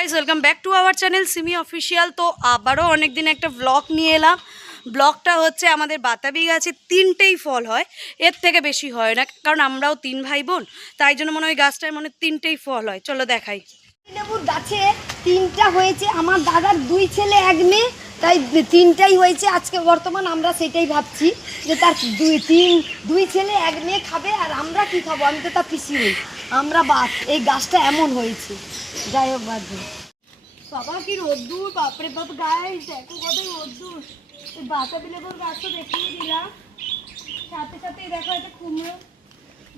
Guys welcome back to our channel Simi official. তো আবারও অনেক দিন একটা ব্লগ নিয়ে এলাম। ব্লগটা হচ্ছে আমাদের বাতাবি গাছে 3টেই ফল হয়, এর থেকে বেশি হয় না, কারণ আমরাও 3 ভাই বোন, তাই জন্য মনে হয় গাছটায় মনে 3টেই ফল হয়। চলো দেখাই। লেবুর গাছে 3টা হয়েছে, আমার দাদার 2 ছেলে 1 মেয়ে, তাই 3টাই হয়েছে। আজকে বর্তমান আমরা সেটাই ভাবছি যে তার 2 ছেলে 1 মেয়ে খাবে, আর আমরা কি খাবো? আমি তো তার পিসি হই, আমরা বাদ। এই গাছটা এমন হয়েছে, যাই হোক বাদ দিই। বাবা কি রোদ্দুর, বাপরে বাপ গাইস, দেখো কত রোদ্দুর। এই বাতাবি লেবুর গাছটা দেখিয়ে দিলাম, সাথে সাথেই দেখো একটা কুমড়ো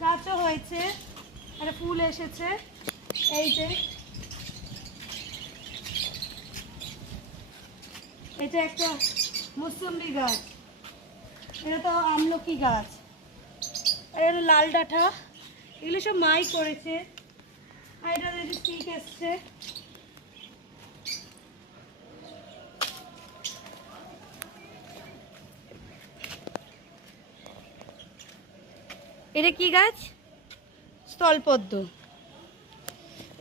গাছও হয়েছে, একটা ফুল এসেছে। এই যে এটা একটা মুসম্বি গাছ, এটা তো আমলকি গাছ, আর এটা লাল ডাঁটা, এগুলো সব মাই করেছে। আর এটা দেখি স্টিক এসছে। এটা কি গাছ? স্থলপদ্ম।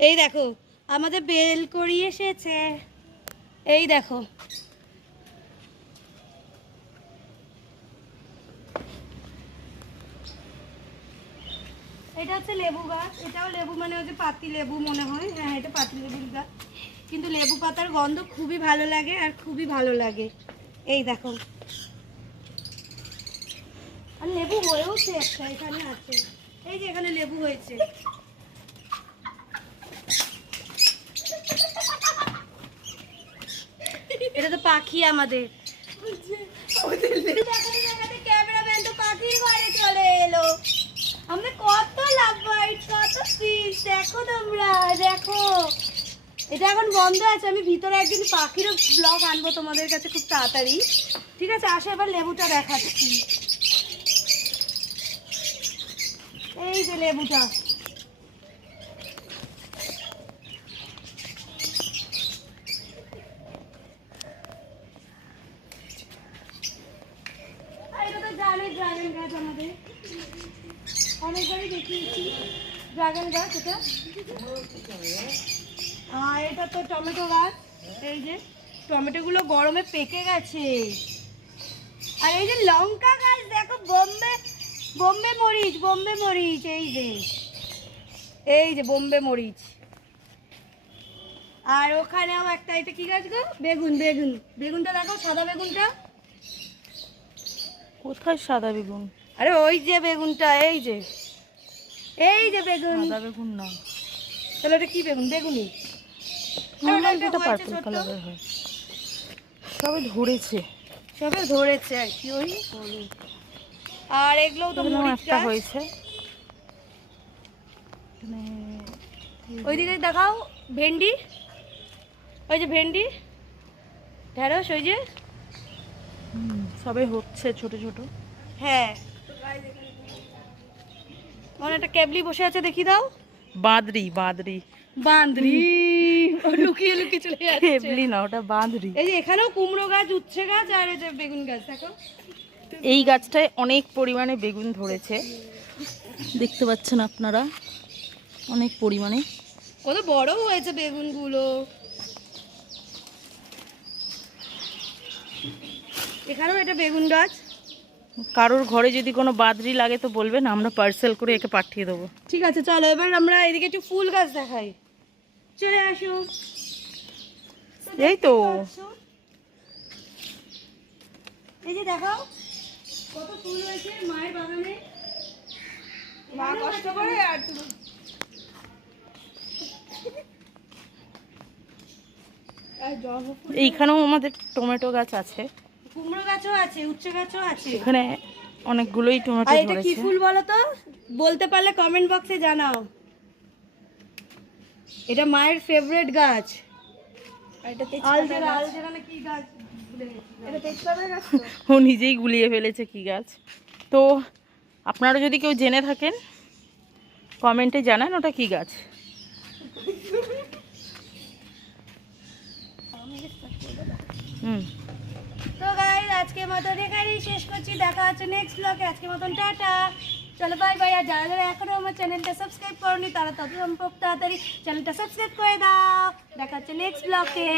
এই দেখো আমাদের বেলকড়ি এসেছে, এই দেখো। এটা হচ্ছে লেবু গাছ, এটাও লেবু, মানে হচ্ছে পাতি লেবু মনে হয়। হ্যাঁ, এটা পাতি লেবুর গাছ, কিন্তু লেবু পাতার গন্ধ খুবই ভালো লাগে, আর খুবই ভালো লাগে। এই দেখো, আর লেবু হয়েওছে একটা, এখানে আছে। এই যে এখানে লেবু হয়েছে। এটা তো পাখি আমাদের। ক্যামেরাম্যান তো পাখির ঘরে চলে এলো। আমাদের কত লাভ বাইট, কত ফিশ, দেখো তোমরা, দেখো। এটা এখন বন্ধ আছে, আমি ভিতরে একদিন পাখিরও ব্লগ আনবো তোমাদের কাছে খুব তাড়াতাড়ি। ঠিক আছে, আসো এবার লেবুটা দেখাচ্ছি। এই যে লেবুটা, এটা তো জানেন ড্রাগন গাছ, আমাদের অনেকবারই দেখিয়েছি ড্রাগন গাছ। এটা আর এটা তো টমেটো গাছ। এই যে টমেটোগুলো গরমে পেকে গেছে। আর এই যে লঙ্কা গাছ দেখো, বোম্বে বোম্বে মরিচ, বোম্বে মরিচ। এই যে বোম্বে মরিচ। আর ওখানেও একটা, এটা কি গাছ গো? বেগুন। বেগুনটা দেখো, সাদা বেগুনটা। কোথায় সাদা বেগুন? আরে ওই যে বেগুনটা, এই যে বেগুন। সাদা বেগুন না, তাহলে এটা কি বেগুন? বেগুনি। এটা পার্পল কালারের হয়। সবে ধরেছে আর কি ওই। আর এগুলোও তো মরিচ একটা গাছ হয়েছে। ওইদিকে দেখাও ভেন্ডি, ওই যে ভেন্ডি, ঢেঁড়স, ওই যে সবে হচ্ছে ছোট ছোট। হ্যাঁ, মানে একটা ক্যাবলি বসে আছে, দেখি দাও। বাঁদরি বাঁদরি লুকিয়ে চলে যাচ্ছে। কেবলি না, ওটা বাঁদরি। এই যে এখানেও কুমড়ো গাছ, উচ্ছে গাছ, আর এই যে বেগুন গাছ দেখো। এই গাছটায় অনেক পরিমাণে বেগুন ধরেছে, দেখতে পাচ্ছেন আপনারা, অনেক পরিমাণে। কত বড় হয়েছে বেগুনগুলো। এখানেও এটা বেগুন গাছ। কারোর ঘরে যদি কোনো বাঁদরি লাগে তো বলবেন, আমরা পার্সেল করে একে পাঠিয়ে দেবো। ঠিক আছে, চলো এবার আমরা এদিকে একটু ফুল গাছ দেখাই। চলে আসো। এই তো এই যে দেখাও কত ফুল হয়েছে মায়ের বাগানে। মা কষ্ট করে, আর তুমি এইখানেও আমাদের টমেটো গাছ আছে, কুমড়ো গাছও আছে, উচ্ছে গাছও আছে। এখানে অনেকগুলোই টমেটো আর এটা কি ধরেছে। ফুল বলো তো? বলতে পারলে কমেন্ট বক্সে জানাও। এটা মায়ের ফেভারিট গাছ। আলজেরা না কি গাছ? এটা তেজপাতা গাছ তো? ও নিজেই গুলিয়ে ফেলেছে কি গাছ। তো আপনারা যদি কেউ জেনে থাকেন কমেন্টে জানান ওটা কি গাছ। তো গাইস, আজকের মতন এখানেই শেষ করছি। দেখা হচ্ছে নেক্সট ব্লগে। আজকের মতন টাটা, চলো বাই বাই। আর যারা যারা এখনো আমার চ্যানেলটা সাবস্ক্রাইব করনি, তারা তত সম্ভব তাড়াতাড়ি চ্যানেলটা সাবস্ক্রাইব করে দাও। দেখা হচ্ছে নেক্সট ব্লকে।